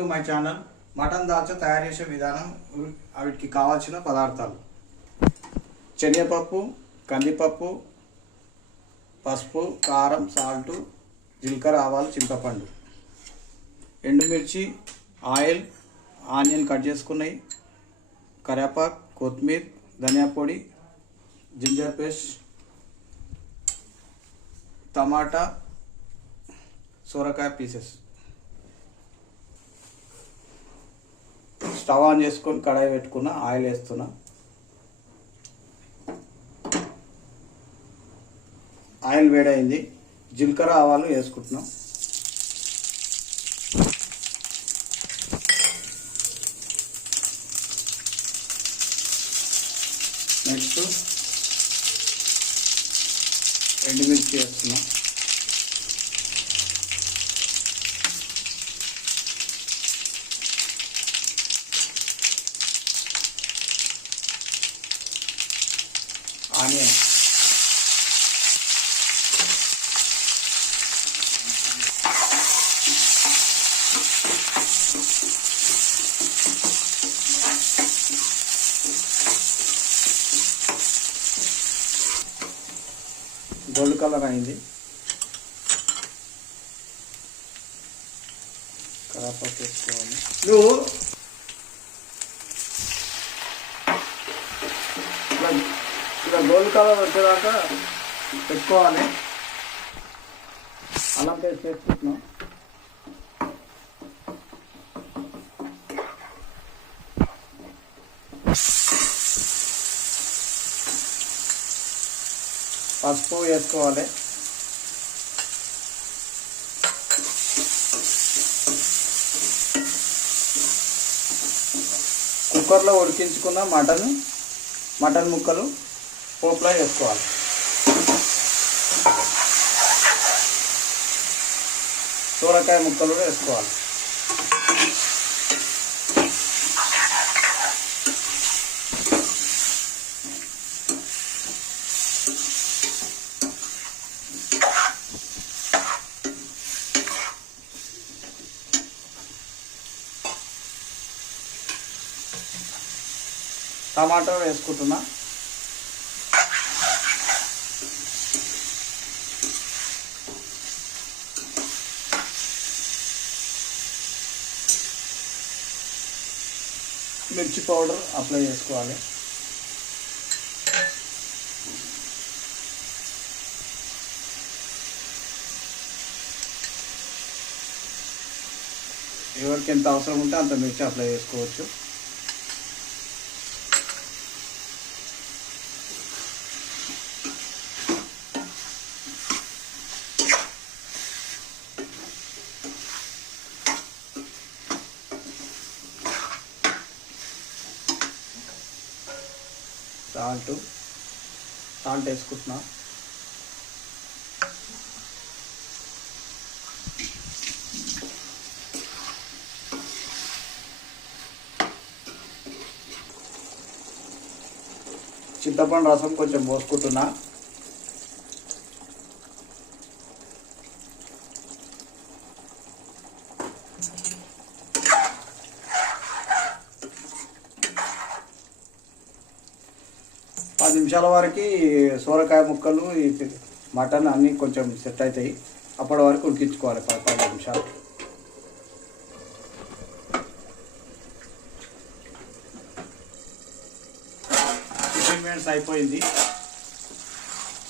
To my channel. Mutton dalcha తయారు చేసే విధానం, వీటికి కావాల్సిన పదార్థాలు: శనగపప్పు, కందిపప్పు, పసుపు, కారం, సాల్ట్, జీలకర్ర, ఆవాలు, చింతపండు, ఎండుమిర్చి, ఆయిల్, ఆనియన్ కట్ చేసుకున్నాయి, కరివేపాకు, కొత్తిమీర, ధనియా పొడి, జింజర్ పేస్ట్, టమాటా, సొరకాయ పీసెస్. స్టవ్ ఆన్ చేసుకొని కడాయి పెట్టుకున్న, ఆయిల్ వేస్తున్నా. ఆయిల్ వేడైంది, జీలకర్ర, ఆవాలు వేసుకుంటున్నాం. నెక్స్ట్ ఎండుమిర్చి వేస్తున్నాం. ఆనియన్, గోల్డ్ కలర్ అయింది. కరివేపాకు వేసుకోవాలి. నువ్వు ఇలా గోల్డ్ కలర్ వచ్చేదాకా పెట్టుకోవాలి. అల్లం పేస్ట్ వేసుకుంటున్నాం. పసుపు వేసుకోవాలి. కుక్కర్లో ఉడికించుకున్న మటన్ ముక్కలు పోపులో వేసుకోవాలి. సొరకాయ ముక్కలు కూడా వేసుకోవాలి. టమాటో వేసుకుంటున్నా. మిర్చి పౌడర్ అప్లై చేసుకోవాలి. ఎవరికి ఎంత అవసరం ఉంటే అంత మిర్చి అప్లై చేసుకోవచ్చు. సాల్ట్ వేసుకుంటున్నా. చింతపండు రసం కొంచెం పోసుకుంటున్నా. పది నిమిషాల వరకు సొరకాయ ముక్కలు, మటన్ అన్నీ కొంచెం సెట్ అవుతాయి. అప్పటి వరకు ఉడికించుకోవాలి 10 నిమిషాలు. 15 మినిట్స్ అయిపోయింది.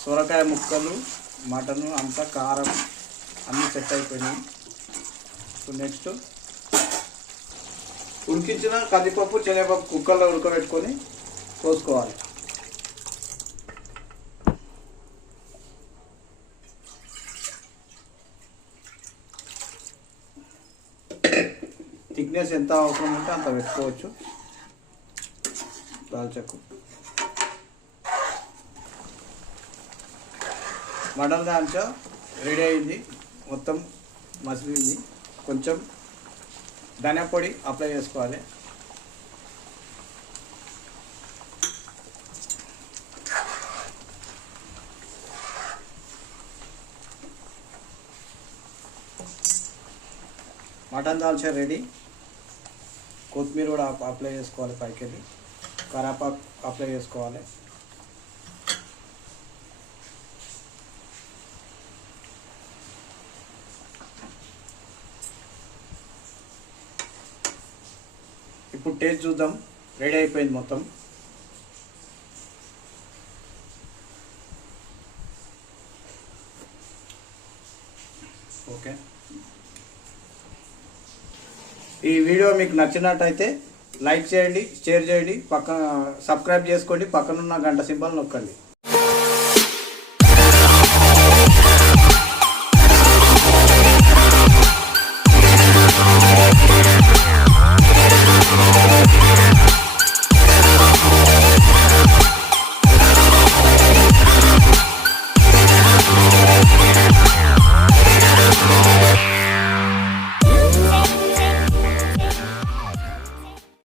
సొరకాయ ముక్కలు, మటను అంతా కారం అన్నీ సెట్ అయిపోయినాయి. సో నెక్స్ట్ ఉడికించిన కందిపప్పు, శనగపప్పు కుక్కర్లో ఉడకబెట్టుకొని పోసుకోవాలి. థిక్నెస్ ఎంత అవసరం ఉంటే అంత పెట్టుకోవచ్చు. దాల్చాకు మటన్ దాల్చా రెడీ అయింది, మొత్తం మసిలింది. కొంచెం ధనియా పొడి అప్లై చేసుకోవాలి. మటన్ దాల్చా రెడీ. కొత్తిమీర కూడా అప్లై చేసుకోవాలి, పైకి వెళ్ళి కరాపాకు అప్లై చేసుకోవాలి. ఇప్పుడు టేస్ట్ చూద్దాం. రెడీ అయిపోయింది మొత్తం. ఓకే, ఈ వీడియో మీకు నచ్చినట్టయితే లైక్ చేయండి, షేర్ చేయండి, సబ్స్క్రైబ్ చేసుకోండి, పక్కనున్న గంట సింబల్ నొక్కండి.